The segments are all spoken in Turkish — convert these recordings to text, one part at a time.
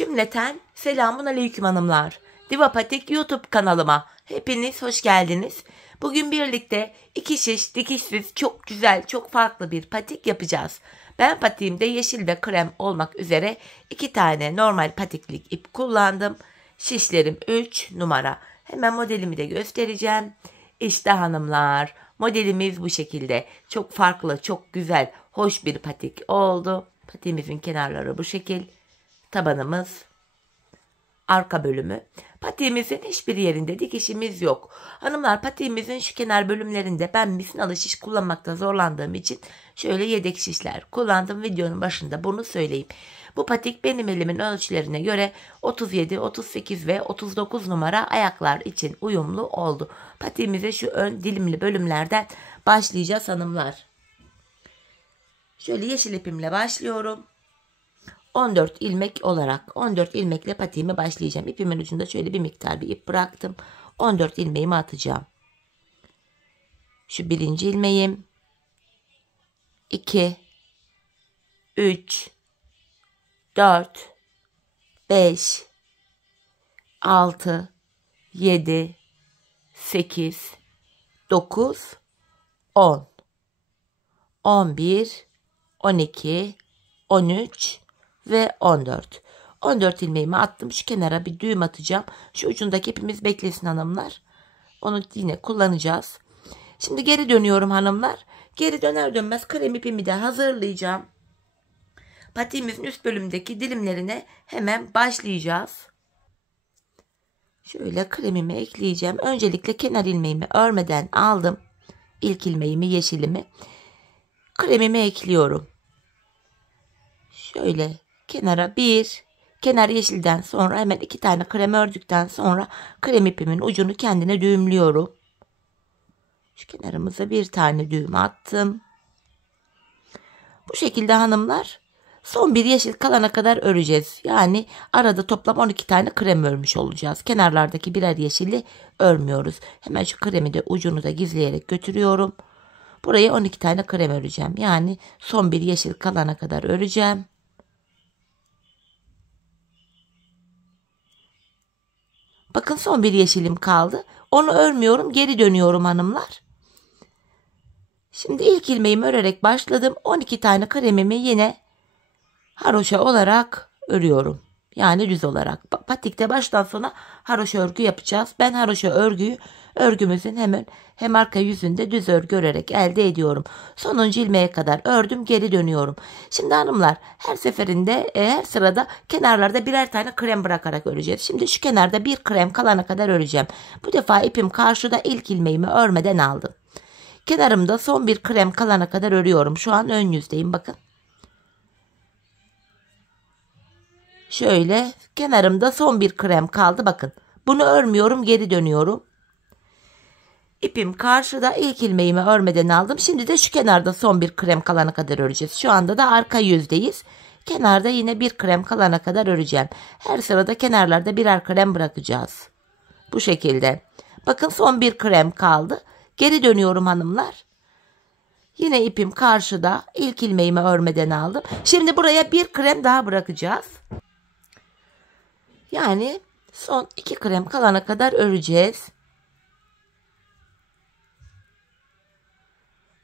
Cümleten selamun aleyküm hanımlar. Diva Patik YouTube kanalıma hepiniz hoş geldiniz. Bugün birlikte 2 şiş dikişsiz çok güzel, çok farklı bir patik yapacağız. Ben patiğimde yeşil ve krem olmak üzere 2 tane normal patiklik ip kullandım. Şişlerim 3 numara. Hemen modelimi de göstereceğim. İşte hanımlar, modelimiz bu şekilde. Çok farklı, çok güzel, hoş bir patik oldu. Patiğimizin kenarları bu şekil. Tabanımız, arka bölümü. Patiğimizin hiçbir yerinde dikişimiz yok. Hanımlar, patiğimizin şu kenar bölümlerinde ben misinalı şiş kullanmakta zorlandığım için şöyle yedek şişler kullandım. Videonun başında bunu söyleyeyim. Bu patik benim elimin ölçülerine göre 37, 38 ve 39 numara ayaklar için uyumlu oldu. Patiğimize şu ön dilimli bölümlerden başlayacağız hanımlar. Şöyle yeşil ipimle başlıyorum. 14 ilmek olarak 14 ilmekle patiğime başlayacağım. İpimin ucunda şöyle bir miktar bir ip bıraktım. 14 ilmeğimi atacağım. Şu birinci ilmeğim, 2, 3, 4, 5, 6, 7, 8, 9, 10, 11, 12, 13 ve 14. 14 ilmeğimi attım. Şu kenara bir düğüm atacağım. Şu ucundaki ipimiz beklesin hanımlar. Onu yine kullanacağız. Şimdi geri dönüyorum hanımlar. Geri döner dönmez krem ipimi de hazırlayacağım. Patiğimizin üst bölümdeki dilimlerine hemen başlayacağız. Şöyle kremimi ekleyeceğim. Öncelikle kenar ilmeğimi örmeden aldım. İlk ilmeğimi, yeşilimi. Kremimi ekliyorum. Şöyle kenara kenar yeşilden sonra hemen 2 tane krem ördükten sonra krem ipimin ucunu kendine düğümlüyorum. Şu kenarımıza bir tane düğüm attım. Bu şekilde hanımlar son bir yeşil kalana kadar öreceğiz. Yani arada toplam 12 tane krem örmüş olacağız. Kenarlardaki birer yeşili örmüyoruz. Hemen şu kremi de ucunu da gizleyerek götürüyorum. Buraya 12 tane krem öreceğim. Yani son bir yeşil kalana kadar öreceğim. Bakın son bir yeşilim kaldı. Onu örmüyorum. Geri dönüyorum hanımlar. Şimdi ilk ilmeğimi örerek başladım. 12 tane kremimi yine haroşa olarak örüyorum. Yani düz olarak. Patikte baştan sona haroşa örgü yapacağız. Ben haroşa örgüyü örgümüzün hem arka yüzünde düz örgü örerek elde ediyorum. Sonuncu ilmeğe kadar ördüm, geri dönüyorum. Şimdi hanımlar her seferinde her sırada kenarlarda birer tane krem bırakarak öreceğiz. Şimdi şu kenarda bir krem kalana kadar öreceğim. Bu defa ipim karşıda, ilk ilmeğimi örmeden aldım. Kenarımda son bir krem kalana kadar örüyorum. Şu an ön yüzdeyim bakın. Şöyle kenarımda son bir krem kaldı bakın. Bunu örmüyorum, geri dönüyorum. İpim karşıda, ilk ilmeğimi örmeden aldım. Şimdi de şu kenarda son bir krem kalana kadar öreceğiz. Şu anda da arka yüzdeyiz. Kenarda yine bir krem kalana kadar öreceğim. Her sırada kenarlarda birer krem bırakacağız. Bu şekilde. Bakın son bir krem kaldı. Geri dönüyorum hanımlar. Yine ipim karşıda, ilk ilmeğimi örmeden aldım. Şimdi buraya bir krem daha bırakacağız. Yani son 2 krem kalana kadar öreceğiz.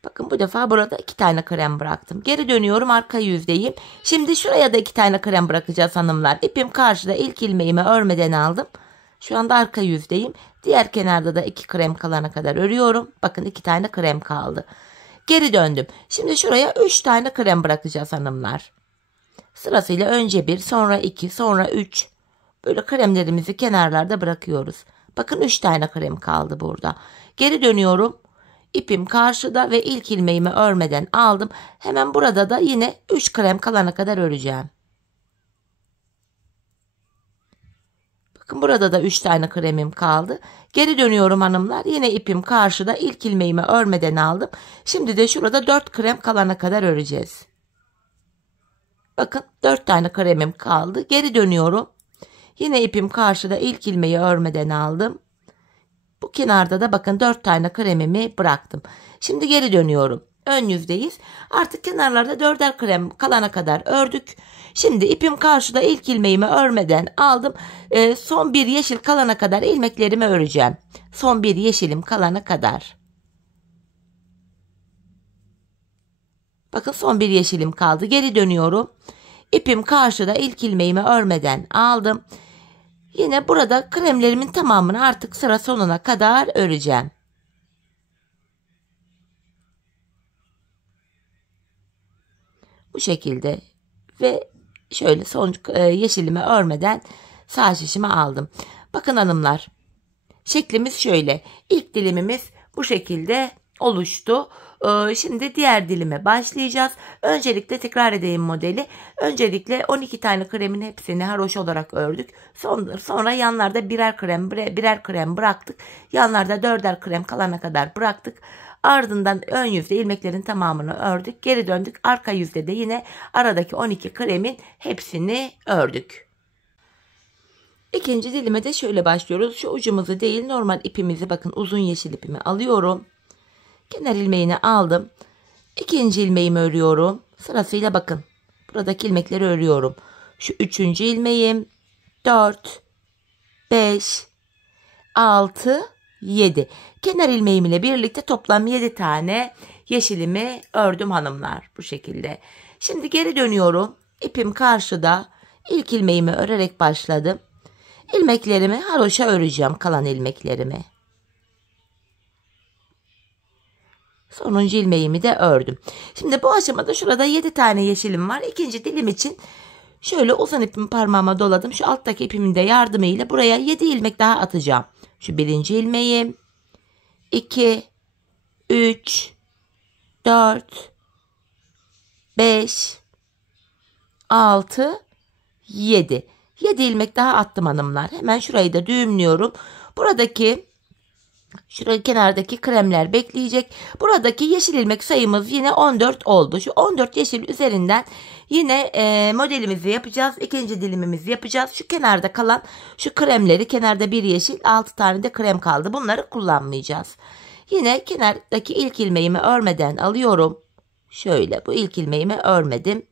Bakın bu defa burada 2 tane krem bıraktım. Geri dönüyorum, arka yüzdeyim. Şimdi şuraya da 2 tane krem bırakacağız hanımlar. İpim karşıda, ilk ilmeğimi örmeden aldım. Şu anda arka yüzdeyim. Diğer kenarda da 2 krem kalana kadar örüyorum. Bakın 2 tane krem kaldı. Geri döndüm. Şimdi şuraya 3 tane krem bırakacağız hanımlar. Sırasıyla önce 1, sonra 2, sonra 3. Böyle kremlerimizi kenarlarda bırakıyoruz. Bakın 3 tane krem kaldı burada. Geri dönüyorum. İpim karşıda ve ilk ilmeğimi örmeden aldım. Hemen burada da yine 3 krem kalana kadar öreceğim. Bakın burada da 3 tane kremim kaldı. Geri dönüyorum hanımlar. Yine ipim karşıda, ilk ilmeğimi örmeden aldım. Şimdi de şurada 4 krem kalana kadar öreceğiz. Bakın 4 tane kremim kaldı. Geri dönüyorum. Yine ipim karşıda, ilk ilmeği örmeden aldım. Bu kenarda da bakın 4 tane kremimi bıraktım. Şimdi geri dönüyorum. ön yüzdeyiz. Artık kenarlarda 4'er krem kalana kadar ördük. Şimdi ipim karşıda, ilk ilmeğimi örmeden aldım. Son bir yeşil kalana kadar ilmeklerimi öreceğim. Son bir yeşilim kalana kadar. Bakın son bir yeşilim kaldı. Geri dönüyorum. İpim karşıda, ilk ilmeğimi örmeden aldım. Yine burada kremlerimin tamamını artık sıra sonuna kadar öreceğim. Bu şekilde ve şöyle son yeşilimi örmeden sağ şişimi aldım. Bakın hanımlar, şeklimiz şöyle. İlk dilimimiz bu şekilde oluştu. Şimdi diğer dilime başlayacağız. Öncelikle tekrar edeyim modeli. Öncelikle 12 tane kremin hepsini haroşa olarak ördük. Sonra yanlarda birer krem bıraktık. Yanlarda 4'er krem kalana kadar bıraktık. Ardından ön yüzde ilmeklerin tamamını ördük. Geri döndük. Arka yüzde de yine aradaki 12 kremin hepsini ördük. İkinci dilime de şöyle başlıyoruz. Şu ucumuzu değil, normal ipimizi, bakın uzun yeşil ipimi alıyorum. Kenar ilmeğini aldım. İkinci ilmeğimi örüyorum. Sırasıyla bakın. Buradaki ilmekleri örüyorum. Şu üçüncü ilmeğim. 4, 5, 6, 7. Kenar ilmeğim ile birlikte toplam 7 tane yeşilimi ördüm hanımlar. Bu şekilde. Şimdi geri dönüyorum. İpim karşıda. İlk ilmeğimi örerek başladım. İlmeklerimi haroşa öreceğim, kalan ilmeklerimi. Sonuncu ilmeğimi de ördüm. Şimdi bu aşamada şurada 7 tane yeşilim var. İkinci dilim için şöyle uzun ipimi parmağıma doladım. Şu alttaki ipimin de yardımıyla buraya 7 ilmek daha atacağım. Şu birinci ilmeğim, 2, 3, 4, 5, 6, 7. 7 ilmek daha attım hanımlar. Hemen şurayı da düğümlüyorum. Şurada kenardaki kremler bekleyecek. Buradaki yeşil ilmek sayımız yine 14 oldu. Şu 14 yeşil üzerinden yine modelimizi yapacağız. İkinci dilimimizi yapacağız. Şu kenarda kalan şu kremleri, kenarda bir yeşil, 6 tane de krem kaldı. Bunları kullanmayacağız. Yine kenardaki ilk ilmeğimi örmeden alıyorum. Şöyle bu ilk ilmeğimi örmedim.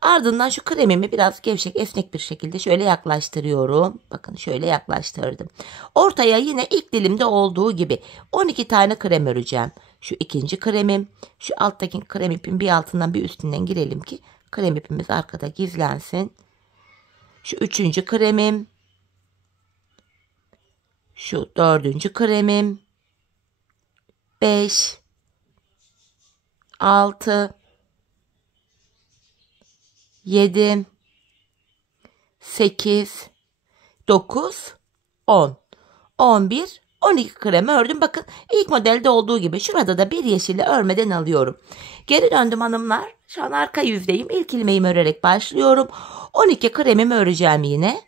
Ardından şu kremimi biraz gevşek, esnek bir şekilde şöyle yaklaştırıyorum. Bakın şöyle yaklaştırdım. Ortaya yine ilk dilimde olduğu gibi 12 tane krem öreceğim. Şu ikinci kremim. Şu alttaki krem ipin bir altından bir üstünden girelim ki krem ipimiz arkada gizlensin. Şu üçüncü kremim. Şu dördüncü kremim. 5, 6, 7, 8, 9, 10, 11, 12 kremi ördüm. Bakın ilk modelde olduğu gibi şurada da bir yeşili örmeden alıyorum. Geri döndüm hanımlar. Şu an arka yüzdeyim. İlk ilmeğimi örerek başlıyorum. 12 kremimi öreceğim yine.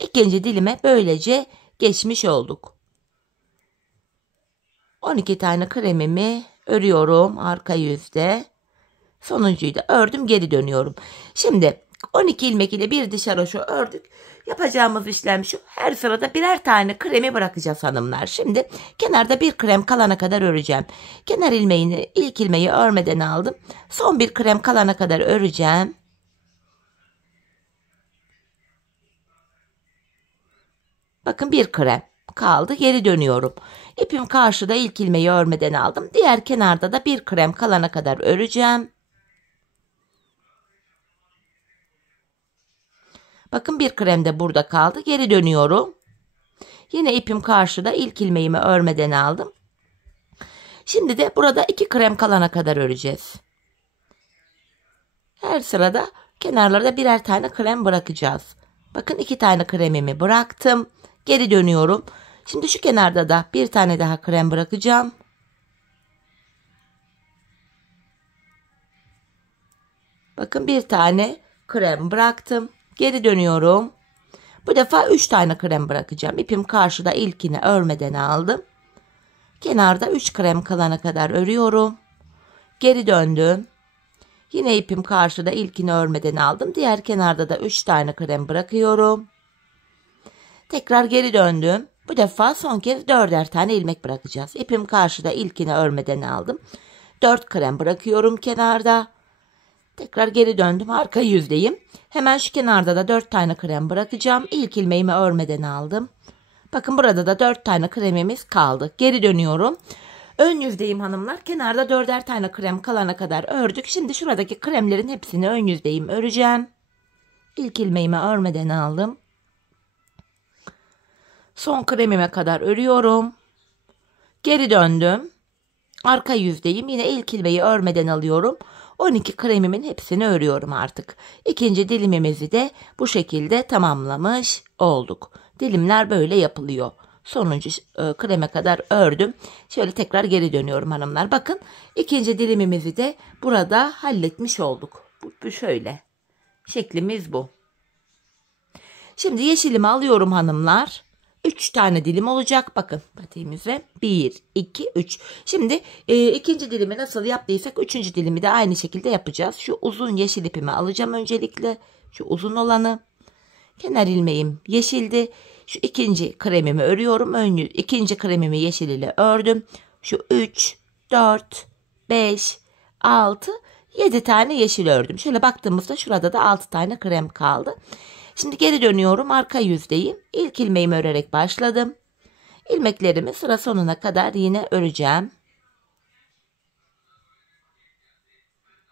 İkinci dilime böylece geçmiş olduk. 12 tane kremimi örüyorum arka yüzde. Sonuncuyu da ördüm, geri dönüyorum. Şimdi 12 ilmek ile bir diş haroşa ördük. Yapacağımız işlem şu. Her sırada birer tane kremi bırakacağız hanımlar. Şimdi kenarda bir krem kalana kadar öreceğim. Kenar ilmeğini, ilk ilmeği örmeden aldım. Son bir krem kalana kadar öreceğim. Bakın bir krem kaldı, geri dönüyorum. İpim karşıda, ilk ilmeği örmeden aldım. Diğer kenarda da bir krem kalana kadar öreceğim. Bakın bir krem de burada kaldı. Geri dönüyorum. Yine ipim karşıda, ilk ilmeğimi örmeden aldım. Şimdi de burada 2 krem kalana kadar öreceğiz. Her sırada kenarlarda birer tane krem bırakacağız. Bakın 2 tane kremimi bıraktım. Geri dönüyorum. Şimdi şu kenarda da bir tane daha krem bırakacağım. Bakın bir tane krem bıraktım. Geri dönüyorum. Bu defa 3 tane krem bırakacağım. İpim karşıda, ilkini örmeden aldım. Kenarda 3 krem kalana kadar örüyorum. Geri döndüm. Yine ipim karşıda, ilkini örmeden aldım. Diğer kenarda da 3 tane krem bırakıyorum. Tekrar geri döndüm. Bu defa son kez 4'er tane ilmek bırakacağız. İpim karşıda, ilkini örmeden aldım. 4 krem bırakıyorum kenarda. Tekrar geri döndüm, arka yüzdeyim. Hemen şu kenarda da 4 tane krem bırakacağım. İlk ilmeğimi örmeden aldım. Bakın burada da 4 tane kremimiz kaldı. Geri dönüyorum. Ön yüzdeyim hanımlar. Kenarda 4'er tane krem kalana kadar ördük. Şimdi şuradaki kremlerin hepsini ön yüzdeyim öreceğim. İlk ilmeğimi örmeden aldım. Son kremime kadar örüyorum. Geri döndüm. Arka yüzdeyim. Yine ilk ilmeği örmeden alıyorum. 12 kremimin hepsini örüyorum artık. İkinci dilimimizi de bu şekilde tamamlamış olduk. Dilimler böyle yapılıyor. Sonuncu kreme kadar ördüm. Şöyle tekrar geri dönüyorum hanımlar. Bakın ikinci dilimimizi de burada halletmiş olduk. Bu şöyle. Şeklimiz bu. Şimdi yeşilimi alıyorum hanımlar. 3 tane dilim olacak. Bakın patiğimize 1, 2, 3. Şimdi ikinci dilimi nasıl yaptıysak üçüncü dilimi de aynı şekilde yapacağız. Şu uzun yeşil ipimi alacağım öncelikle. Şu uzun olanı. Kenar ilmeğim yeşildi. Şu ikinci kremimi örüyorum. İkinci kremimi yeşil ile ördüm. Şu 3, 4, 5, 6, 7 tane yeşil ördüm. Şöyle baktığımızda şurada da 6 tane krem kaldı. Şimdi geri dönüyorum, arka yüzdeyim. İlk ilmeğimi örerek başladım. İlmeklerimi sıra sonuna kadar yine öreceğim.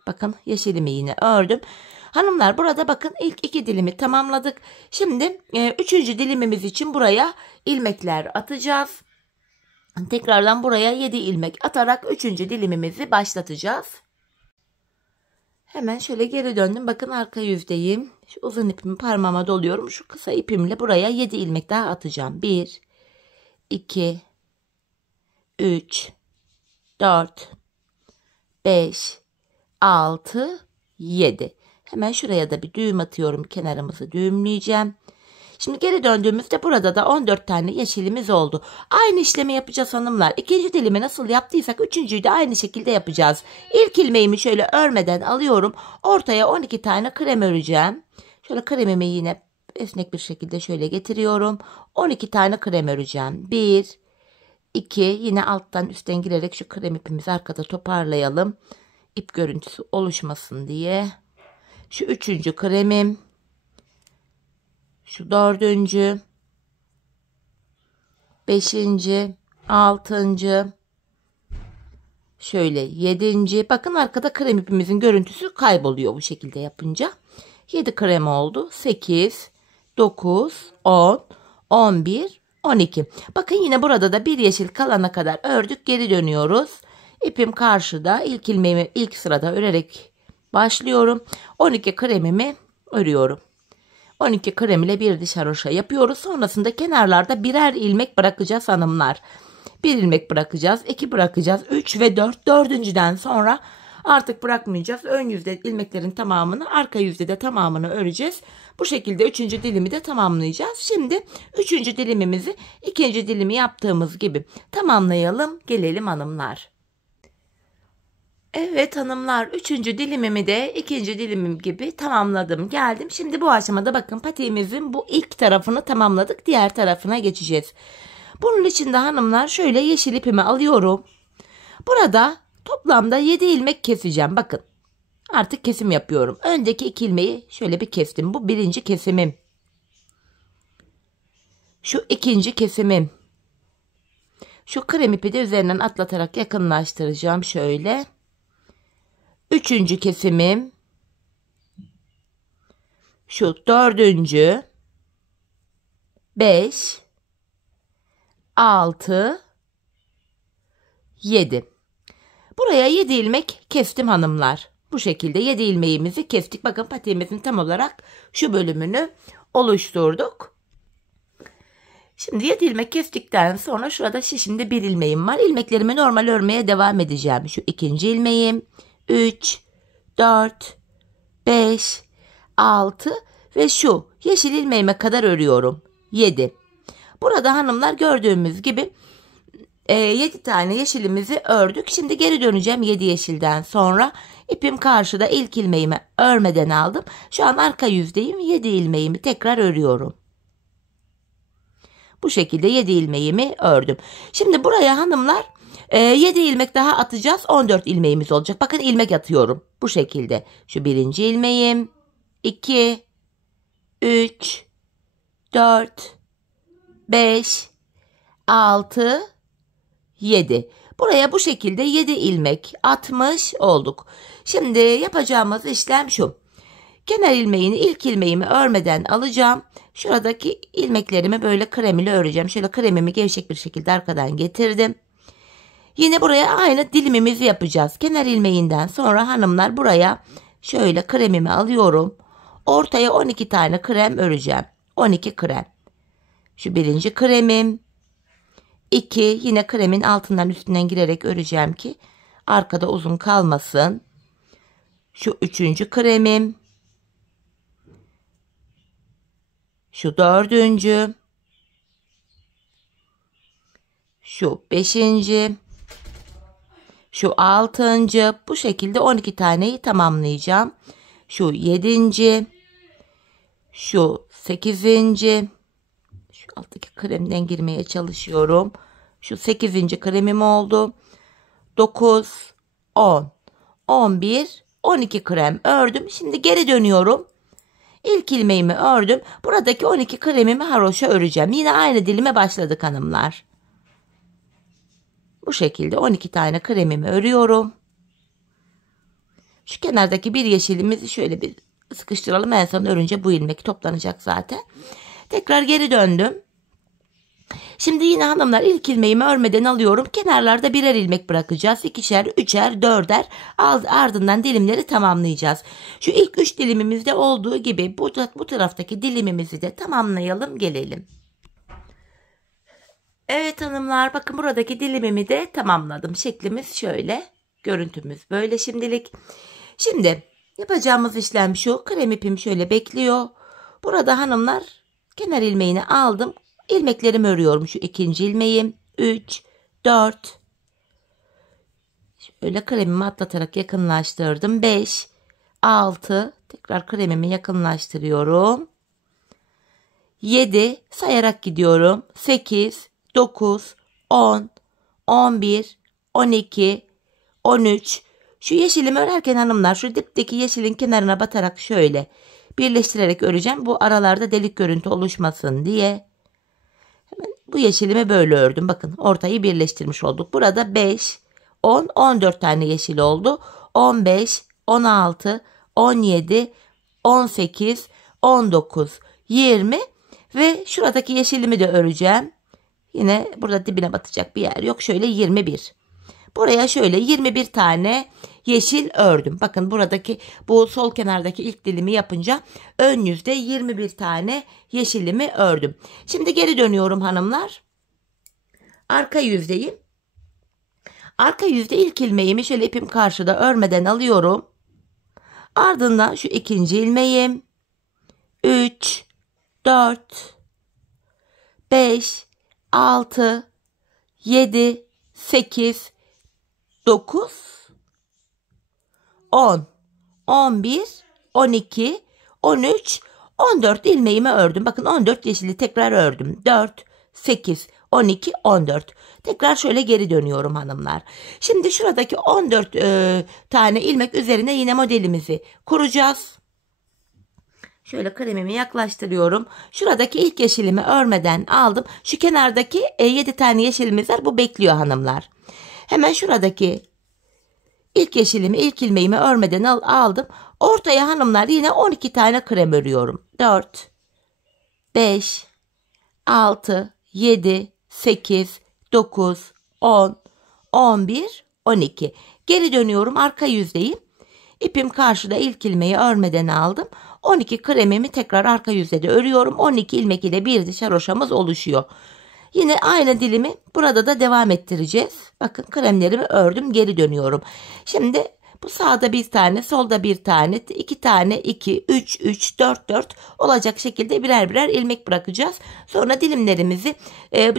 Bakın yeşilimi yine ördüm. Hanımlar burada bakın ilk 2 dilimi tamamladık. Şimdi 3. dilimimiz için buraya ilmekler atacağız. Tekrardan buraya 7 ilmek atarak 3. dilimimizi başlatacağız. Hemen şöyle geri döndüm. Bakın arka yüzdeyim. Şu uzun ipimi parmağıma doluyorum. Şu kısa ipimle buraya 7 ilmek daha atacağım. 1, 2, 3, 4, 5, 6, 7. Hemen şuraya da bir düğüm atıyorum. Kenarımızı düğümleyeceğim. Şimdi geri döndüğümüzde burada da 14 tane yeşilimiz oldu. Aynı işlemi yapacağız hanımlar. İkinci dilimi nasıl yaptıysak üçüncüyü de aynı şekilde yapacağız. İlk ilmeğimi şöyle örmeden alıyorum. Ortaya 12 tane krem öreceğim. Şöyle kremimi yine esnek bir şekilde şöyle getiriyorum. 12 tane krem öreceğim. 1, 2, yine alttan üstten girerek şu krem ipimizi arkada toparlayalım. İp görüntüsü oluşmasın diye. Şu 3. kremim. Şu 4. 5. 6. Şöyle 7. Bakın arkada krem ipimizin görüntüsü kayboluyor bu şekilde yapınca. 7 krem oldu. 8, 9, 10, 11, 12. Bakın yine burada da bir yeşil kalana kadar ördük. Geri dönüyoruz. İpim karşıda. İlk ilmeğimi ilk sırada örerek başlıyorum. 12 kremimi örüyorum. 12 krem ile bir diş haroşa yapıyoruz. Sonrasında kenarlarda birer ilmek bırakacağız hanımlar. 1 ilmek bırakacağız. 2 bırakacağız. 3 ve 4. Dördüncüden sonra artık bırakmayacağız. Ön yüzde ilmeklerin tamamını, arka yüzde de tamamını öreceğiz. Bu şekilde 3. dilimi de tamamlayacağız. Şimdi 3. dilimimizi 2. dilimi yaptığımız gibi tamamlayalım. Gelelim hanımlar. Evet hanımlar, 3. dilimimi de 2. dilimim gibi tamamladım. Geldim. Şimdi bu aşamada bakın patiğimizin bu ilk tarafını tamamladık. Diğer tarafına geçeceğiz. Bunun için de hanımlar şöyle yeşil ipimi alıyorum. Burada toplamda 7 ilmek keseceğim. Bakın artık kesim yapıyorum. Öndeki 2 ilmeği şöyle bir kestim. Bu 1. kesimim. Şu 2. kesimim. Şu krem ipi de üzerinden atlatarak yakınlaştıracağım şöyle. 3. kesimim. Şu 4. 5, 6, 7. Buraya 7 ilmek kestim hanımlar. Bu şekilde 7 ilmeğimizi kestik. Bakın patiğimizin tam olarak şu bölümünü oluşturduk. Şimdi 7 ilmek kestikten sonra şurada şişimde 1 ilmeğim var. İlmeklerimi normal örmeye devam edeceğim. Şu 2. ilmeğim. 3, 4, 5, 6 ve şu yeşil ilmeğime kadar örüyorum. 7. Burada hanımlar gördüğümüz gibi 7 tane yeşilimizi ördük. Şimdi geri döneceğim 7 yeşilden sonra. İpim karşıda, ilk ilmeğimi örmeden aldım. Şu an arka yüzdeyim. 7 ilmeğimi tekrar örüyorum. Bu şekilde 7 ilmeğimi ördüm. Şimdi buraya hanımlar 7 ilmek daha atacağız. 14 ilmeğimiz olacak. Bakın ilmek atıyorum. Bu şekilde. Şu birinci ilmeğim. 2, 3, 4, 5, 6, 7. Buraya bu şekilde 7 ilmek atmış olduk. Şimdi yapacağımız işlem şu. Kenar ilmeğini, ilk ilmeğimi örmeden alacağım. Şuradaki ilmeklerimi böyle krem ile öreceğim. Şöyle kremimi gevşek bir şekilde arkadan getirdim. Yine buraya aynı dilimimizi yapacağız. Kenar ilmeğinden sonra hanımlar buraya şöyle kremimi alıyorum. Ortaya 12 tane krem öreceğim. 12 krem. Şu birinci kremim. 2 yine kremin altından üstünden girerek öreceğim ki arkada uzun kalmasın. Şu üçüncü kremim. Şu dördüncü. Şu beşinci. Şu altıncı. Bu şekilde 12 taneyi tamamlayacağım. Şu yedinci. Şu sekizinci. Şu alttaki kremden girmeye çalışıyorum. Şu 8. kremim oldu. 9, 10, 11, 12 krem ördüm. Şimdi geri dönüyorum. İlk ilmeğimi ördüm. Buradaki 12 kremimi haroşa öreceğim. Yine aynı dilime başladık hanımlar. Bu şekilde 12 tane kremimi örüyorum. Şu kenardaki bir yeşilimizi şöyle bir sıkıştıralım. En son örünce bu ilmek toplanacak zaten. Tekrar geri döndüm. Şimdi yine hanımlar ilk ilmeğimi örmeden alıyorum. Kenarlarda birer ilmek bırakacağız. 2'şer, 3'er, 4'er ardından dilimleri tamamlayacağız. Şu ilk 3 dilimimizde olduğu gibi bu taraftaki dilimimizi de tamamlayalım gelelim. Evet hanımlar bakın buradaki dilimimi de tamamladım. Şeklimiz şöyle. Görüntümüz böyle şimdilik. Şimdi yapacağımız işlem şu. Krem ipim şöyle bekliyor. Burada hanımlar kenar ilmeğini aldım. İlmeklerimi örüyorum. Şu ikinci ilmeğim. 3, 4. Şöyle kremimi atlatarak yakınlaştırdım. 5, 6. Tekrar kremimi yakınlaştırıyorum. 7. Sayarak gidiyorum. 8, 9, 10, 11, 12, 13. Şu yeşilimi örerken hanımlar şu dipteki yeşilin kenarına batarak şöyle birleştirerek öreceğim. Bu aralarda delik görüntü oluşmasın diye. Hemen bu yeşilimi böyle ördüm. Bakın ortayı birleştirmiş olduk. Burada 5, 10, 14 tane yeşil oldu. 15, 16, 17, 18, 19, 20 ve şuradaki yeşilimi de öreceğim. Yine burada dibine batacak bir yer yok. Şöyle 21. Buraya şöyle 21 tane yeşil ördüm. Bakın buradaki bu sol kenardaki ilk dilimi yapınca ön yüzde 21 tane yeşilimi ördüm. Şimdi geri dönüyorum hanımlar. Arka yüzdeyim. Arka yüzde ilk ilmeğimi şöyle ipim karşıda örmeden alıyorum. Ardından şu ikinci ilmeğim. 3, 4, 5, 6, 7, 8, 9, 10, 11, 12, 13, 14 ilmeğimi ördüm. Bakın 14 yeşili tekrar ördüm. 4, 8, 12, 14. Tekrar şöyle geri dönüyorum hanımlar. Şimdi şuradaki 14 tane ilmek üzerine yine modelimizi kuracağız. Şöyle kremimi yaklaştırıyorum. Şuradaki ilk yeşilimi örmeden aldım. Şu kenardaki 7 tane yeşilimiz var. Bu bekliyor hanımlar. Hemen şuradaki ilk yeşilimi, ilk ilmeğimi örmeden aldım. Ortaya hanımlar yine 12 tane krem örüyorum. 4, 5, 6, 7, 8, 9, 10, 11, 12. Geri dönüyorum. Arka yüzdeyim. İpim karşıda ilk ilmeği örmeden aldım. 12 kremimi tekrar arka yüzde de örüyorum. 12 ilmek ile bir diş haroşamız oluşuyor. Yine aynı dilimi burada da devam ettireceğiz. Bakın kremlerimi ördüm, geri dönüyorum. Şimdi bu sağda bir tane, solda bir tane, 2 tane, 2, 3, 3, 4, 4 olacak şekilde birer birer ilmek bırakacağız. Sonra dilimlerimizi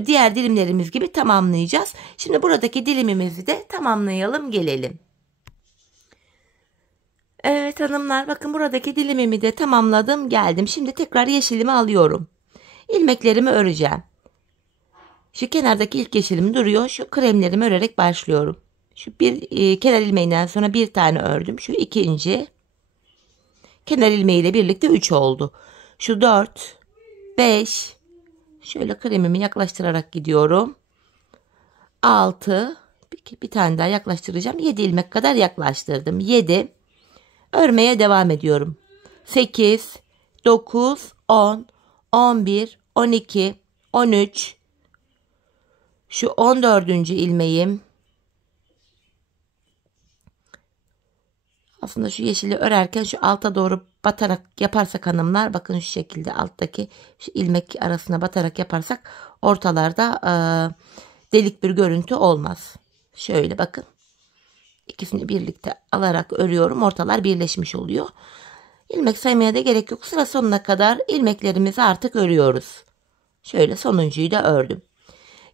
diğer dilimlerimiz gibi tamamlayacağız. Şimdi buradaki dilimimizi de tamamlayalım gelelim. Evet hanımlar bakın buradaki dilimimi de tamamladım geldim. Şimdi tekrar yeşilimi alıyorum. İlmeklerimi öreceğim. Şu kenardaki ilk yeşilim duruyor. Şu kremlerimi örerek başlıyorum. Şu bir kenar ilmeğinden sonra bir tane ördüm. Şu ikinci. Kenar ilmeğiyle birlikte 3 oldu. Şu 4, 5. Şöyle kremimi yaklaştırarak gidiyorum. 6. Bir tane daha yaklaştıracağım. 7 ilmek kadar yaklaştırdım. 7. Örmeye devam ediyorum. 8, 9, 10, 11, 12, 13. Şu 14. ilmeğim. Aslında şu yeşili örerken şu alta doğru batarak yaparsak hanımlar, bakın şu şekilde alttaki şu ilmek arasına batarak yaparsak ortalarda delik bir görüntü olmaz. Şöyle bakın. İkisini birlikte alarak örüyorum. Ortalar birleşmiş oluyor. İlmek saymaya da gerek yok. Sıra sonuna kadar ilmeklerimizi artık örüyoruz. Şöyle sonuncuyu da ördüm.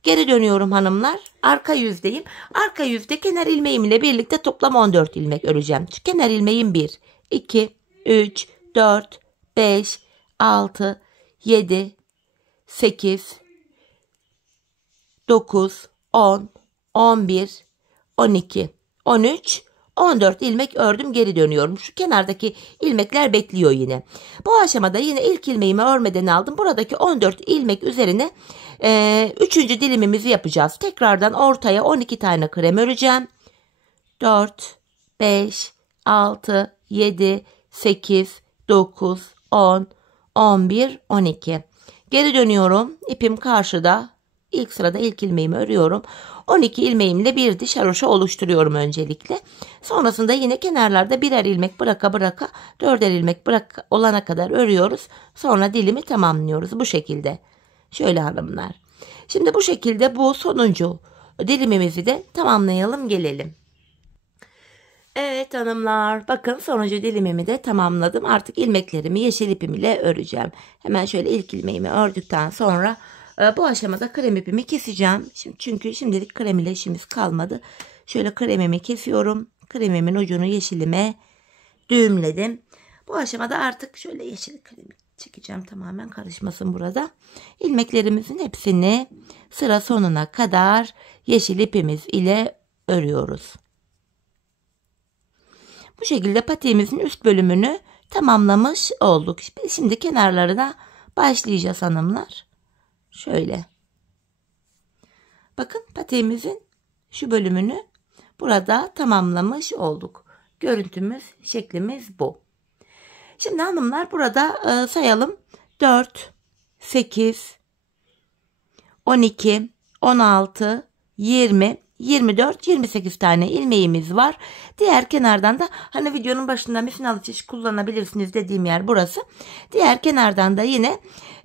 Geri dönüyorum hanımlar. Arka yüzdeyim. Arka yüzde kenar ilmeğimle birlikte toplam 14 ilmek öreceğim. Şu kenar ilmeğim 1, 2, 3, 4, 5, 6, 7, 8, 9, 10, 11, 12, 13, 14 ilmek ördüm, geri dönüyorum. Şu kenardaki ilmekler bekliyor yine. Bu aşamada yine ilk ilmeğimi örmeden aldım. Buradaki 14 ilmek üzerine 3. dilimimizi yapacağız. Tekrardan ortaya 12 tane krem öreceğim. 4, 5, 6, 7, 8, 9, 10, 11, 12. Geri dönüyorum. İpim karşıda. İlk sırada ilk ilmeğimi örüyorum. 12 ilmeğimle bir diş haroşa oluşturuyorum öncelikle. Sonrasında yine kenarlarda birer ilmek bıraka 4'er ilmek olana kadar örüyoruz. Sonra dilimi tamamlıyoruz bu şekilde. Şöyle hanımlar. Şimdi bu şekilde bu sonuncu dilimimizi de tamamlayalım, gelelim. Evet hanımlar, bakın sonuncu dilimimi de tamamladım. Artık ilmeklerimi yeşil ipim ile öreceğim. Hemen şöyle ilk ilmeğimi ördükten sonra bu aşamada krem ipimi keseceğim. Çünkü şimdilik krem ile işimiz kalmadı. Şöyle kremimi kesiyorum. Kremimin ucunu yeşilime düğümledim. Bu aşamada artık şöyle yeşil kremi çekeceğim, tamamen karışmasın burada. İlmeklerimizin hepsini sıra sonuna kadar yeşil ipimiz ile örüyoruz. Bu şekilde patiğimizin üst bölümünü tamamlamış olduk. Şimdi kenarlarına başlayacağız hanımlar. Şöyle. Bakın patiğimizin şu bölümünü burada tamamlamış olduk. Görüntümüz, şeklimiz bu. Şimdi hanımlar burada sayalım. 4, 8, 12, 16, 20, 24, 28 tane ilmeğimiz var. Diğer kenardan da hani videonun başında misinalı çeşit kullanabilirsiniz dediğim yer burası. Diğer kenardan da yine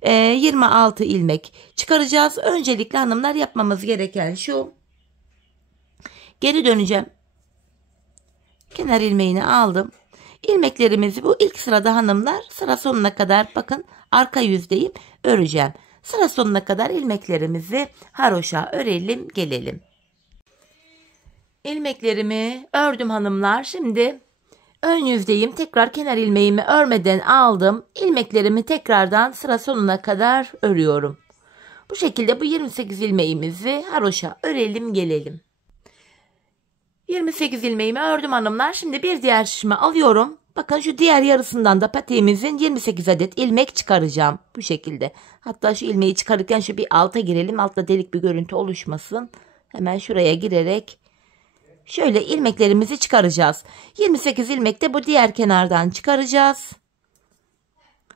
26 ilmek çıkaracağız. Öncelikle hanımlar yapmamız gereken şu. Geri döneceğim. Kenar ilmeğini aldım. İlmeklerimizi bu ilk sırada hanımlar sıra sonuna kadar, bakın arka yüzdeyim, öreceğim. Sıra sonuna kadar ilmeklerimizi haroşa örelim, gelelim. İlmeklerimi ördüm hanımlar. Şimdi ön yüzdeyim. Tekrar kenar ilmeğimi örmeden aldım. İlmeklerimi tekrardan sıra sonuna kadar örüyorum. Bu şekilde bu 28 ilmeğimizi haroşa örelim, gelelim. 28 ilmeğimi ördüm hanımlar. Şimdi bir diğer şişime alıyorum. Bakın şu diğer yarısından da patiğimizin 28 adet ilmek çıkaracağım. Bu şekilde. Hatta şu ilmeği çıkarırken şu bir alta girelim. Altta delik bir görüntü oluşmasın. Hemen şuraya girerek şöyle ilmeklerimizi çıkaracağız. 28 ilmek de bu diğer kenardan çıkaracağız.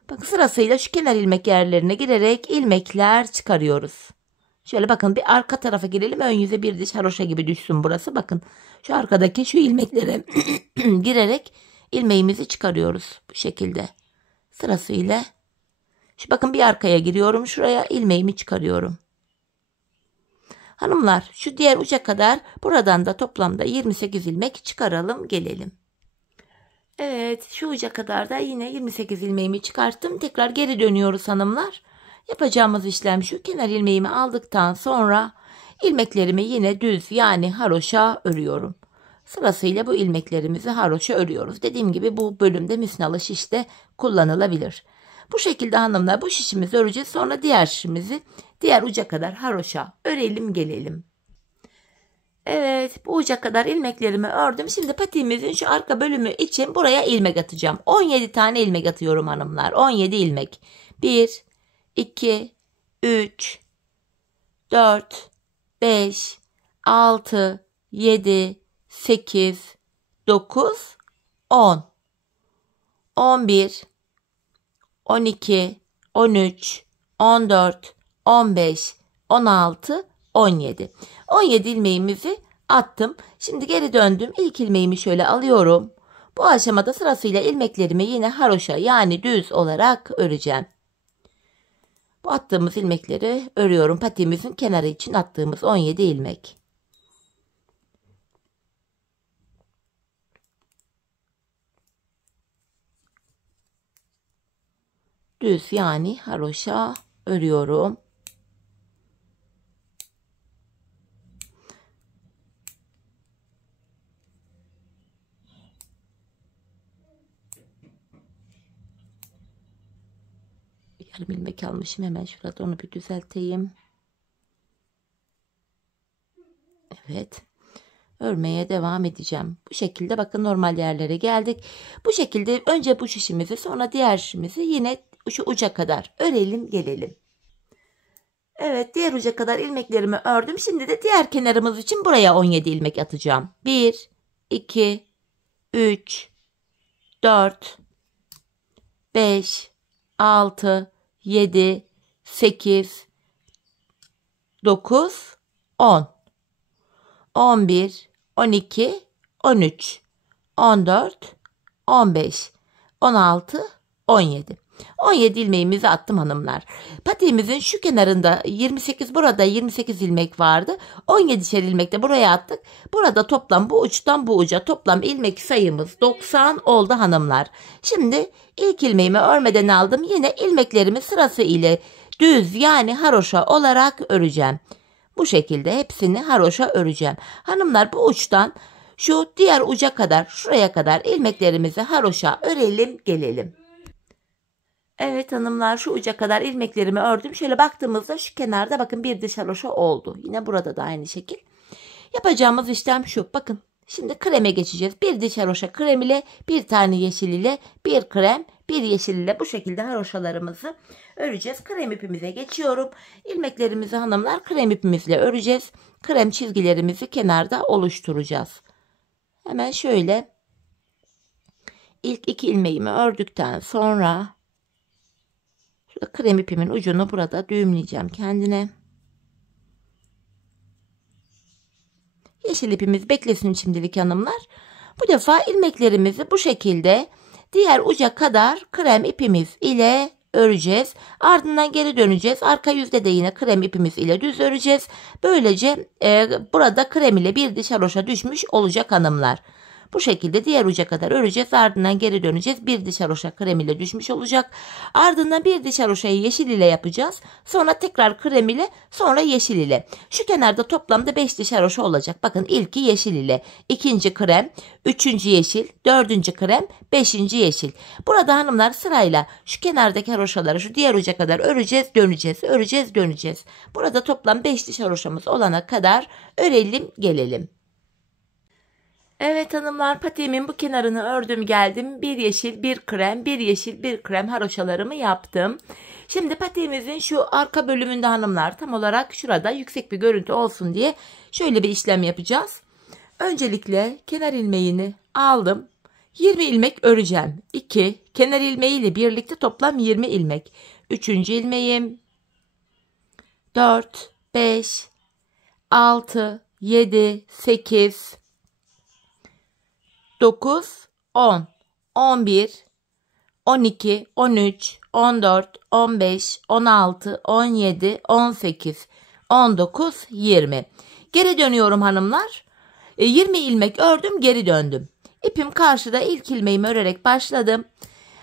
Bakın sırasıyla şu kenar ilmek yerlerine girerek ilmekler çıkarıyoruz. Şöyle bakın bir arka tarafa girelim. Ön yüze bir diş haroşa gibi düşsün burası. Bakın şu arkadaki şu ilmeklere girerek ilmeğimizi çıkarıyoruz. Bu şekilde sırasıyla. Şu bakın bir arkaya giriyorum. Şuraya ilmeğimi çıkarıyorum. Hanımlar şu diğer uca kadar buradan da toplamda 28 ilmek çıkaralım, gelelim. Evet, şu uca kadar da yine 28 ilmeğimi çıkarttım. Tekrar geri dönüyoruz hanımlar. Yapacağımız işlem şu: kenar ilmeğimi aldıktan sonra ilmeklerimi yine düz, yani haroşa örüyorum. Sırasıyla bu ilmeklerimizi haroşa örüyoruz. Dediğim gibi bu bölümde misinalı şiş de kullanılabilir. Bu şekilde hanımlar bu şişimizi öreceğiz. Sonra diğer şişimizi diğer uca kadar haroşa örelim gelelim. Evet, bu uca kadar ilmeklerimi ördüm. Şimdi patiğimizin şu arka bölümü için buraya ilmek atacağım. 17 tane ilmek atıyorum hanımlar. 17 ilmek. 1, 2, 3, 4, 5, 6, 7, 8, 9, 10, 11, 12, 13, 14, 15, 16, 17. 17 ilmeğimizi attım. Şimdi geri döndüm. İlk ilmeğimi şöyle alıyorum. Bu aşamada sırasıyla ilmeklerimi yine haroşa yani düz olarak öreceğim. Bu attığımız ilmekleri örüyorum. Patiğimizin kenarı için attığımız 17 ilmek. Düz yani haroşa örüyorum. Yarım ilmek almışım, hemen şurada onu bir düzelteyim. Evet. Örmeye devam edeceğim. Bu şekilde bakın normal yerlere geldik. Bu şekilde önce bu şişimizi sonra diğer şişimizi yine şu uca kadar örelim gelelim. Evet, diğer uca kadar ilmeklerimi ördüm. Şimdi de diğer kenarımız için buraya 17 ilmek atacağım. 1, 2, 3, 4, 5, 6, 7, 8, 9, 10. 11, 12, 13, 14, 15, 16, 17. 17 ilmeğimizi attım hanımlar. Patiğimizin şu kenarında 28, burada 28 ilmek vardı. 17'şer ilmek de buraya attık. Burada toplam bu uçtan bu uca toplam ilmek sayımız 90 oldu hanımlar. Şimdi ilk ilmeğimi örmeden aldım. Yine ilmeklerimi sırası ile düz yani haroşa olarak öreceğim. Bu şekilde hepsini haroşa öreceğim. Hanımlar bu uçtan şu diğer uca kadar, şuraya kadar ilmeklerimizi haroşa örelim gelelim. Evet hanımlar, şu uca kadar ilmeklerimi ördüm. Şöyle baktığımızda şu kenarda bakın bir diş haroşa oldu. Yine burada da aynı şekil. Yapacağımız işlem şu. Bakın şimdi kreme geçeceğiz. Bir diş haroşa krem ile, bir tane yeşil ile, bir krem, bir yeşil ile bu şekilde haroşalarımızı öreceğiz. Krem ipimize geçiyorum. İlmeklerimizi hanımlar krem ipimizle öreceğiz. Krem çizgilerimizi kenarda oluşturacağız. Hemen şöyle ilk iki ilmeğimi ördükten sonra krem ipimin ucunu burada düğümleyeceğim kendine. Yeşil ipimiz beklesin şimdilik hanımlar. Bu defa ilmeklerimizi bu şekilde diğer uca kadar krem ipimiz ile öreceğiz. Ardından geri döneceğiz. Arka yüzde de yine krem ipimiz ile düz öreceğiz. Böylece burada krem ile bir diş haroşa düşmüş olacak hanımlar. Bu şekilde diğer uca kadar öreceğiz. Ardından geri döneceğiz. Bir diş haroşa krem ile düşmüş olacak. Ardından bir diş haroşayı yeşil ile yapacağız. Sonra tekrar krem ile, sonra yeşil ile. Şu kenarda toplamda 5 diş haroşa olacak. Bakın ilki yeşil ile, ikinci krem, üçüncü yeşil, dördüncü krem, beşinci yeşil. Burada hanımlar sırayla şu kenardaki haroşaları şu diğer uca kadar öreceğiz, döneceğiz, öreceğiz, döneceğiz. Burada toplam 5 diş haroşamız olana kadar örelim gelelim. Evet hanımlar, patiğimin bu kenarını ördüm geldim. Bir yeşil, bir krem, bir yeşil, bir krem haroşalarımı yaptım. Şimdi patiğimizin şu arka bölümünde hanımlar tam olarak şurada yüksek bir görüntü olsun diye şöyle bir işlem yapacağız. Öncelikle kenar ilmeğini aldım. 20 ilmek öreceğim. 2 kenar ilmeğiyle birlikte toplam 20 ilmek. 3. ilmeğim 4, 5, 6, 7, 8, 9, 10, 11, 12, 13, 14, 15, 16, 17, 18, 19, 20. Geri dönüyorum hanımlar. 20 ilmek ördüm, geri döndüm. İpim karşıda, ilk ilmeğimi örerek başladım.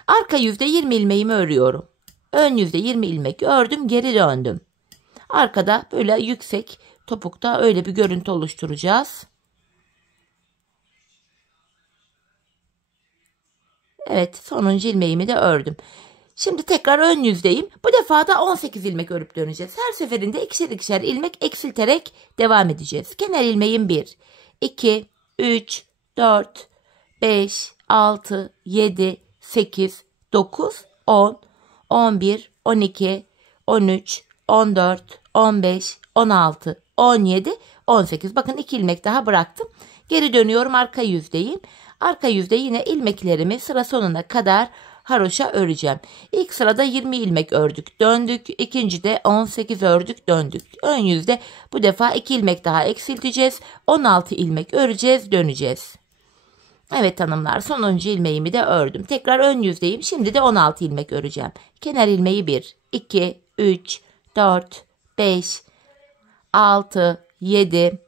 Arka yüzde 20 ilmeğimi örüyorum. Ön yüzde 20 ilmek ördüm, geri döndüm. Arkada böyle yüksek topukta öyle bir görüntü oluşturacağız. Evet, sonuncu ilmeğimi de ördüm. Şimdi tekrar ön yüzdeyim. Bu defa da 18 ilmek örüp döneceğiz. Her seferinde ikişer ikişer ilmek eksilterek devam edeceğiz. Kenar ilmeğim 1, 2, 3, 4, 5, 6, 7, 8, 9, 10, 11, 12, 13, 14, 15, 16, 17, 18. Bakın 2 ilmek daha bıraktım. Geri dönüyorum, arka yüzdeyim. Arka yüzde yine ilmeklerimi sıra sonuna kadar haroşa öreceğim. İlk sırada 20 ilmek ördük, döndük. İkincide 18 ördük, döndük. Ön yüzde bu defa 2 ilmek daha eksilteceğiz. 16 ilmek öreceğiz, döneceğiz. Evet hanımlar, sonuncu ilmeğimi de ördüm. Tekrar ön yüzdeyim. Şimdi de 16 ilmek öreceğim. Kenar ilmeği 1, 2, 3, 4, 5, 6, 7,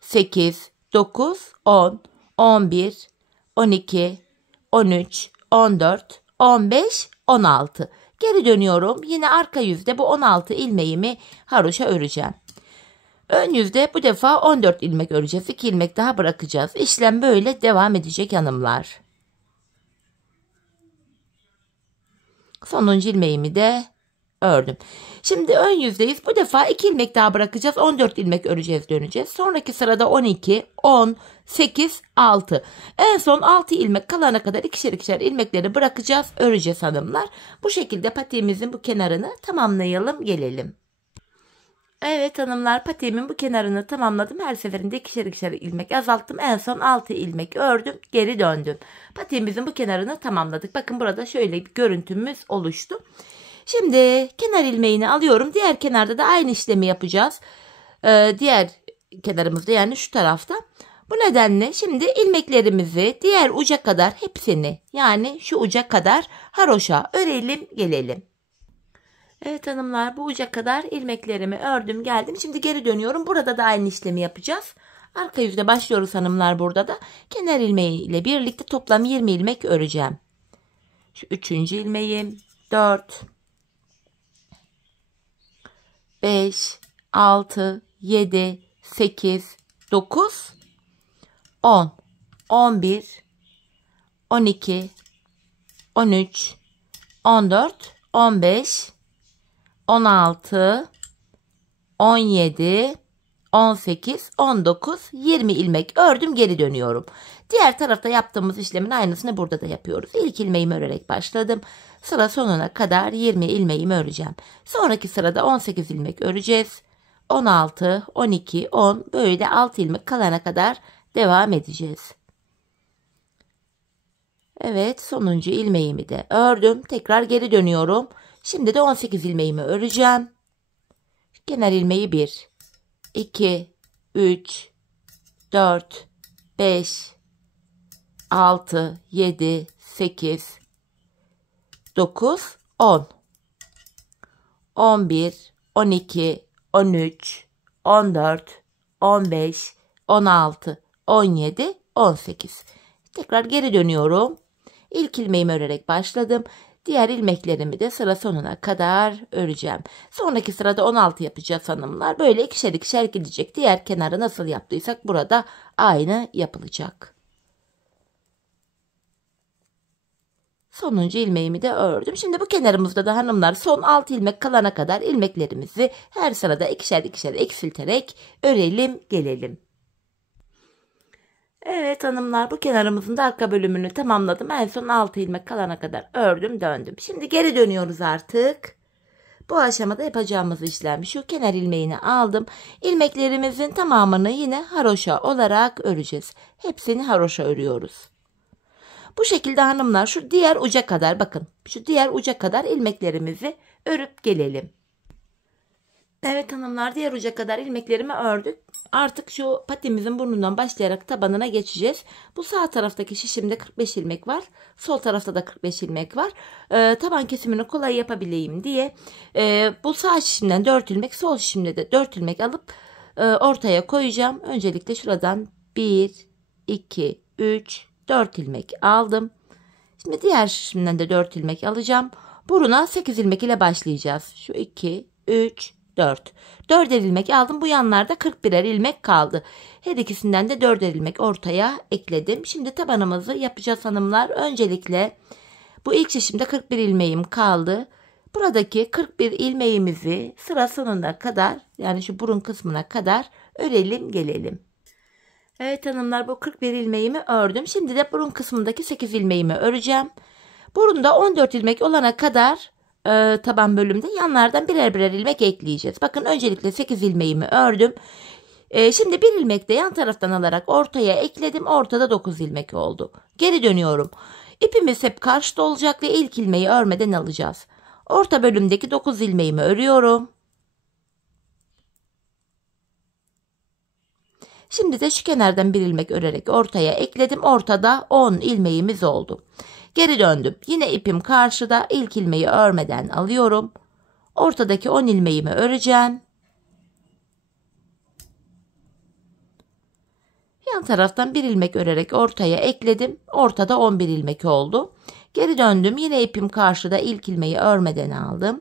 8, 9, 10, 11, 12, 13, 14, 15, 16. Geri dönüyorum. Yine arka yüzde bu 16 ilmeğimi haroşa öreceğim. Ön yüzde bu defa 14 ilmek öreceğiz. 2 ilmek daha bırakacağız. İşlem böyle devam edecek hanımlar. Sonuncu ilmeğimi de ördüm. Şimdi ön yüzdeyiz. Bu defa 2 ilmek daha bırakacağız. 14 ilmek öreceğiz, döneceğiz. Sonraki sırada 12, 10, 8, 6. En son 6 ilmek kalana kadar ikişer ikişer ilmekleri bırakacağız, öreceğiz hanımlar. Bu şekilde patiğimizin bu kenarını tamamlayalım, gelelim. Evet hanımlar, patiğimin bu kenarını tamamladım. Her seferinde ikişer ikişer ilmek azalttım. En son 6 ilmek ördüm, geri döndüm. Patiğimizin bu kenarını tamamladık. Bakın burada şöyle bir görüntümüz oluştu. Şimdi kenar ilmeğini alıyorum. Diğer kenarda da aynı işlemi yapacağız. Diğer kenarımızda, yani şu tarafta. Bu nedenle şimdi ilmeklerimizi diğer uca kadar hepsini, yani şu uca kadar haroşa örelim, gelelim. Evet hanımlar, bu uca kadar ilmeklerimi ördüm, geldim. Şimdi geri dönüyorum. Burada da aynı işlemi yapacağız. Arka yüzde başlıyoruz hanımlar burada da. Kenar ilmeği ile birlikte toplam 20 ilmek öreceğim. Şu 3. ilmeğim, 4, 5, 6, 7, 8, 9, 10, 11, 12, 13, 14, 15, 16, 17, 18, 19, 20 ilmek ördüm, geri dönüyorum. Diğer tarafta yaptığımız işlemin aynısını burada da yapıyoruz. İlk ilmeğimi örerek başladım. Sıra sonuna kadar 20 ilmeğimi öreceğim. Sonraki sırada 18 ilmek öreceğiz. 16, 12, 10, böyle 6 ilmek kalana kadar devam edeceğiz. Evet, sonuncu ilmeğimi de ördüm. Tekrar geri dönüyorum. Şimdi de 18 ilmeğimi öreceğim. Kenar ilmeği 1, 2, 3, 4, 5, 6, 7, 8, 9, 10, 11, 12, 13, 14, 15, 16, 17, 18. Tekrar geri dönüyorum. İlk ilmeğimi örerek başladım. Diğer ilmeklerimi de sıra sonuna kadar öreceğim. Sonraki sırada 16 yapacağız hanımlar. Böyle ikişer ikişer gidecek. Diğer kenarı nasıl yaptıysak burada aynı yapılacak. Sonuncu ilmeğimi de ördüm. Şimdi bu kenarımızda da hanımlar son 6 ilmek kalana kadar ilmeklerimizi her sırada ikişer ikişer eksilterek örelim, gelelim. Evet hanımlar, bu kenarımızın da arka bölümünü tamamladım. En son 6 ilmek kalana kadar ördüm, döndüm. Şimdi geri dönüyoruz artık. Bu aşamada yapacağımız işlem şu: kenar ilmeğini aldım. İlmeklerimizin tamamını yine haroşa olarak öreceğiz. Hepsini haroşa örüyoruz. Bu şekilde hanımlar şu diğer uca kadar, bakın şu diğer uca kadar ilmeklerimizi örüp gelelim. Evet hanımlar, diğer uca kadar ilmeklerimi ördük. Artık şu patimizin burnundan başlayarak tabanına geçeceğiz. Bu sağ taraftaki şişimde 45 ilmek var. Sol tarafta da 45 ilmek var. Taban kesimini kolay yapabileyim diye bu sağ şişimden 4 ilmek, sol şişimde de 4 ilmek alıp ortaya koyacağım. Öncelikle şuradan 1, 2, 3, 4 ilmek aldım. Şimdi diğer şişimden de 4 ilmek alacağım. Buruna 8 ilmek ile başlayacağız. Şu 2, 3, 4. 4'er ilmek aldım. Bu yanlarda 41'er ilmek kaldı. Her ikisinden de 4'er ilmek ortaya ekledim. Şimdi tabanımızı yapacağız hanımlar. Öncelikle Bu ilk şişimde 41 ilmeğim kaldı. Buradaki 41 ilmeğimizi sıra sonuna kadar, yani şu burun kısmına kadar örelim gelelim. Evet hanımlar, bu 41 ilmeğimi ördüm. Şimdi de burun kısmındaki 8 ilmeğimi öreceğim. Burunda 14 ilmek olana kadar taban bölümde yanlardan birer birer ilmek ekleyeceğiz. Bakın öncelikle 8 ilmeğimi ördüm. Şimdi bir ilmek de yan taraftan alarak ortaya ekledim. Ortada 9 ilmek oldu. Geri dönüyorum. İpimiz hep karşıda olacak ve ilk ilmeği örmeden alacağız. Orta bölümdeki 9 ilmeğimi örüyorum. Şimdi de şu kenardan bir ilmek örerek ortaya ekledim. Ortada 10 ilmeğimiz oldu. Geri döndüm. Yine ipim karşıda. İlk ilmeği örmeden alıyorum. Ortadaki 10 ilmeğimi öreceğim. Yan taraftan bir ilmek örerek ortaya ekledim. Ortada 11 ilmek oldu. Geri döndüm. Yine ipim karşıda. İlk ilmeği örmeden aldım.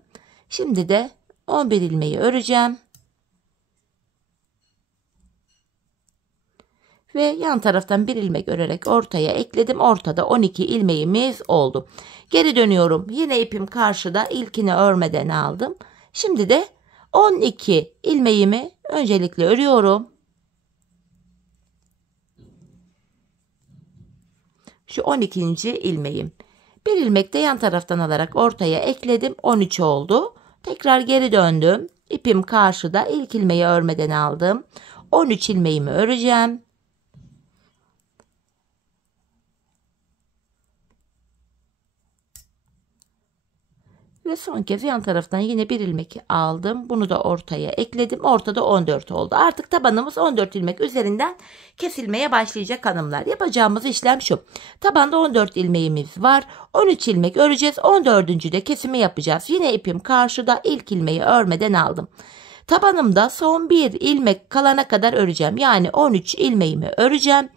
Şimdi de 11 ilmeği öreceğim. Ve yan taraftan bir ilmek örerek ortaya ekledim. Ortada 12 ilmeğimiz oldu. Geri dönüyorum. Yine ipim karşıda. İlkini örmeden aldım. Şimdi de 12 ilmeğimi öncelikle örüyorum. Şu 12. ilmeğim. Bir ilmek de yan taraftan alarak ortaya ekledim. 13 oldu. Tekrar geri döndüm. İpim karşıda. İlk ilmeği örmeden aldım. 13 ilmeğimi öreceğim. Ve son kez yan taraftan yine bir ilmek aldım. Bunu da ortaya ekledim. Ortada 14 oldu. Artık tabanımız 14 ilmek üzerinden kesilmeye başlayacak hanımlar. Yapacağımız işlem şu. Tabanda 14 ilmeğimiz var. 13 ilmek öreceğiz. 14. de kesimi yapacağız. Yine ipim karşıda. İlk ilmeği örmeden aldım. Tabanımda son bir ilmek kalana kadar öreceğim. Yani 13 ilmeğimi öreceğim.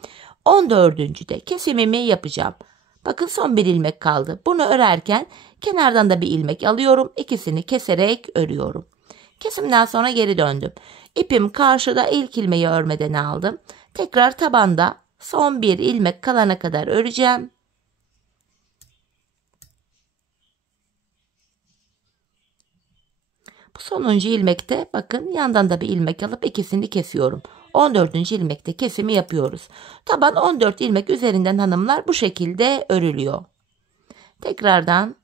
14. de kesimimi yapacağım. Bakın son bir ilmek kaldı. Bunu örerken kenardan da bir ilmek alıyorum. İkisini keserek örüyorum. Kesimden sonra geri döndüm. İpim karşıda, ilk ilmeği örmeden aldım. Tekrar tabanda son bir ilmek kalana kadar öreceğim. Bu sonuncu ilmekte bakın yandan da bir ilmek alıp ikisini kesiyorum. 14. ilmekte kesimi yapıyoruz. Taban 14 ilmek üzerinden hanımlar bu şekilde örülüyor. Tekrardan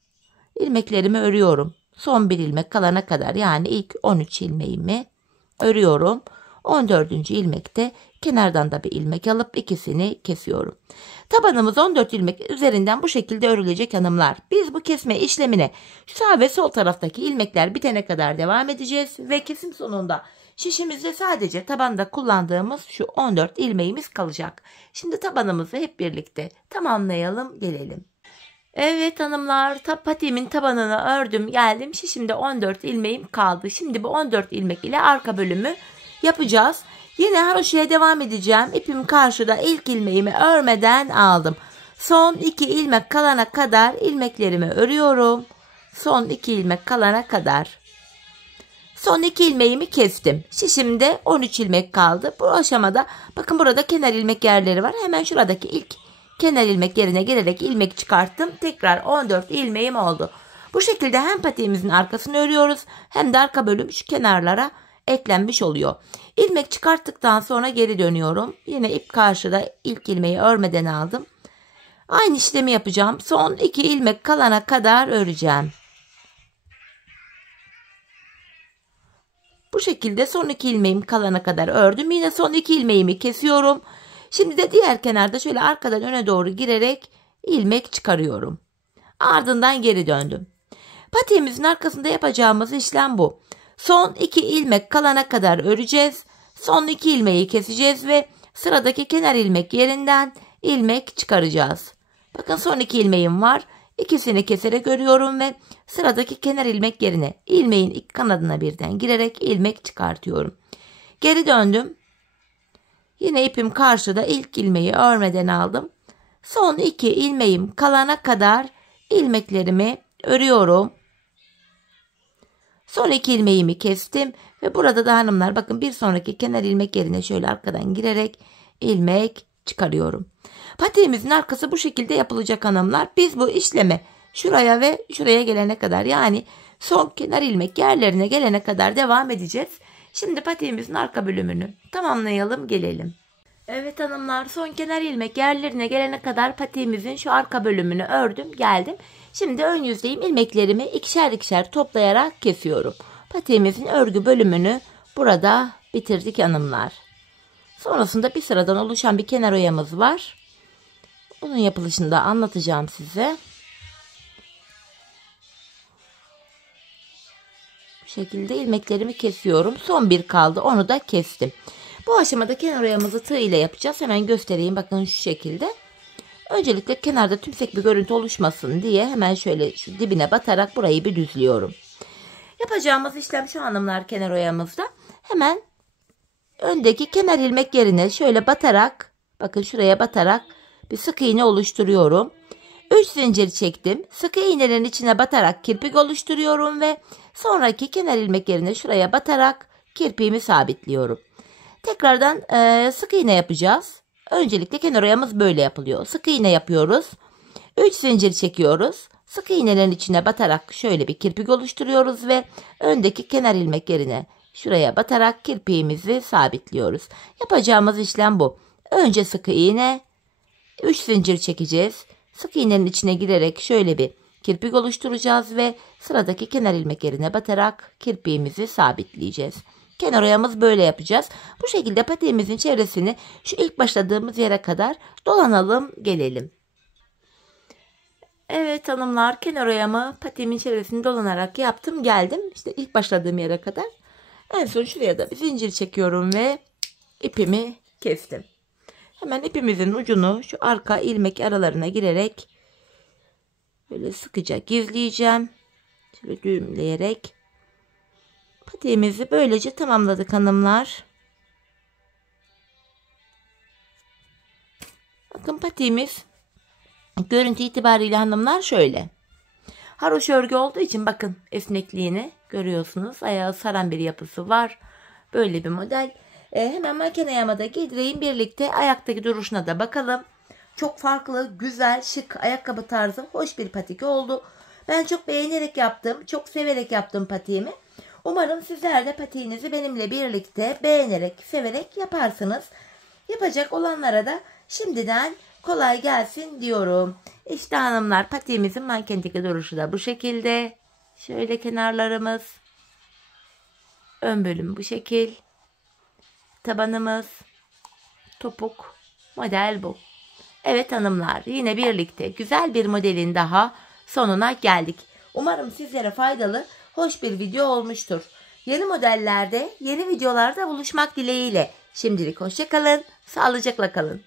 ilmeklerimi örüyorum. Son bir ilmek kalana kadar, yani ilk 13 ilmeğimi örüyorum. 14. ilmekte kenardan da bir ilmek alıp ikisini kesiyorum. Tabanımız 14 ilmek üzerinden bu şekilde örülecek hanımlar. Biz bu kesme işlemine sağ ve sol taraftaki ilmekler bitene kadar devam edeceğiz ve kesim sonunda şişimizde sadece tabanda kullandığımız şu 14 ilmeğimiz kalacak. Şimdi tabanımızı hep birlikte tamamlayalım gelelim. Evet hanımlar, patiğimin tabanını ördüm geldim. Şişimde 14 ilmeğim kaldı. Şimdi bu 14 ilmek ile arka bölümü yapacağız. Yine haroşaya devam edeceğim. İpim karşıda, ilk ilmeğimi örmeden aldım. Son 2 ilmek kalana kadar ilmeklerimi örüyorum. Son 2 ilmek kalana kadar. Son 2 ilmeğimi kestim. Şişimde 13 ilmek kaldı. Bu aşamada bakın burada kenar ilmek yerleri var. Hemen şuradaki ilk kenar ilmek yerine gelerek ilmek çıkarttım. Tekrar 14 ilmeğim oldu. Bu şekilde hem patiğimizin arkasını örüyoruz hem de arka bölüm şu kenarlara eklenmiş oluyor. İlmek çıkarttıktan sonra geri dönüyorum. Yine ip karşıda, ilk ilmeği örmeden aldım. Aynı işlemi yapacağım. Son 2 ilmek kalana kadar öreceğim. Bu şekilde son 2 ilmeğim kalana kadar ördüm. Yine son 2 ilmeğimi kesiyorum. Şimdi de diğer kenarda şöyle arkadan öne doğru girerek ilmek çıkarıyorum. Ardından geri döndüm. Patiğimizin arkasında yapacağımız işlem bu. Son 2 ilmek kalana kadar öreceğiz. Son 2 ilmeği keseceğiz ve sıradaki kenar ilmek yerinden ilmek çıkaracağız. Bakın son 2 ilmeğim var. İkisini keserek örüyorum ve sıradaki kenar ilmek yerine ilmeğin iki kanadına birden girerek ilmek çıkartıyorum. Geri döndüm. Yine ipim karşıda, ilk ilmeği örmeden aldım. Son 2 ilmeğim kalana kadar ilmeklerimi örüyorum. Son 2 ilmeğimi kestim ve burada da hanımlar bakın bir sonraki kenar ilmek yerine şöyle arkadan girerek ilmek çıkarıyorum. Patiğimizin arkası bu şekilde yapılacak hanımlar. Biz bu işlemi şuraya ve şuraya gelene kadar, yani son kenar ilmek yerlerine gelene kadar devam edeceğiz. Şimdi patiğimizin arka bölümünü tamamlayalım, gelelim. Evet hanımlar, son kenar ilmek yerlerine gelene kadar patiğimizin şu arka bölümünü ördüm, geldim. Şimdi ön yüzdeyim, ilmeklerimi ikişer ikişer toplayarak kesiyorum. Patiğimizin örgü bölümünü burada bitirdik hanımlar. Sonrasında bir sıradan oluşan bir kenar oyamız var. Bunun yapılışını da anlatacağım size. Bu şekilde ilmeklerimi kesiyorum. Son bir kaldı, onu da kestim. Bu aşamada kenar oyamızı tığ ile yapacağız. Hemen göstereyim, bakın şu şekilde. Öncelikle kenarda tümsek bir görüntü oluşmasın diye hemen şöyle şu dibine batarak burayı bir düzlüyorum. Yapacağımız işlem şu hanımlar, kenar oyamızda. Hemen öndeki kenar ilmek yerine şöyle batarak, bakın şuraya batarak bir sık iğne oluşturuyorum. 3 zincir çektim. Sık iğnenin içine batarak kirpik oluşturuyorum ve sonraki kenar ilmek yerine şuraya batarak kirpiğimi sabitliyorum. Tekrardan sık iğne yapacağız. Öncelikle kenar oyamız böyle yapılıyor. Sık iğne yapıyoruz. 3 zincir çekiyoruz. Sık iğnelerin içine batarak şöyle bir kirpik oluşturuyoruz ve öndeki kenar ilmek yerine şuraya batarak kirpiğimizi sabitliyoruz. Yapacağımız işlem bu. Önce sık iğne, 3 zincir çekeceğiz. Sık iğnenin içine girerek şöyle bir kirpik oluşturacağız ve sıradaki kenar ilmek yerine batarak kirpiğimizi sabitleyeceğiz. Kenar oyamız böyle yapacağız. Bu şekilde patiğimizin çevresini şu ilk başladığımız yere kadar dolanalım, gelelim. Evet hanımlar, kenar oyamı patiğimin çevresini dolanarak yaptım, geldim. İşte ilk başladığım yere kadar. En son şuraya da bir zincir çekiyorum ve ipimi kestim. Hemen ipimizin ucunu şu arka ilmek aralarına girerek böyle sıkıca gizleyeceğim. Şöyle düğümleyerek patiğimizi böylece tamamladık hanımlar. Bakın patiğimiz görüntü itibariyle hanımlar şöyle. Haroşa örgü olduğu için bakın esnekliğini görüyorsunuz. Ayağı saran bir yapısı var. Böyle bir model. Hemen makine yamada giydireyim, birlikte ayaktaki duruşuna da bakalım. Çok farklı, güzel, şık, ayakkabı tarzı, hoş bir patik oldu. Ben çok beğenerek yaptım, çok severek yaptım patiğimi. Umarım sizler de patiğinizi benimle birlikte beğenerek, severek yaparsınız. Yapacak olanlara da şimdiden kolay gelsin diyorum. İşte hanımlar, patiğimizin mankendeki duruşu da bu şekilde. Şöyle kenarlarımız, ön bölüm bu şekil. Tabanımız, topuk, model bu. Evet hanımlar, yine birlikte güzel bir modelin daha sonuna geldik. Umarım sizlere faydalı, hoş bir video olmuştur. Yeni modellerde, yeni videolarda buluşmak dileğiyle. Şimdilik hoşça kalın, sağlıcakla kalın.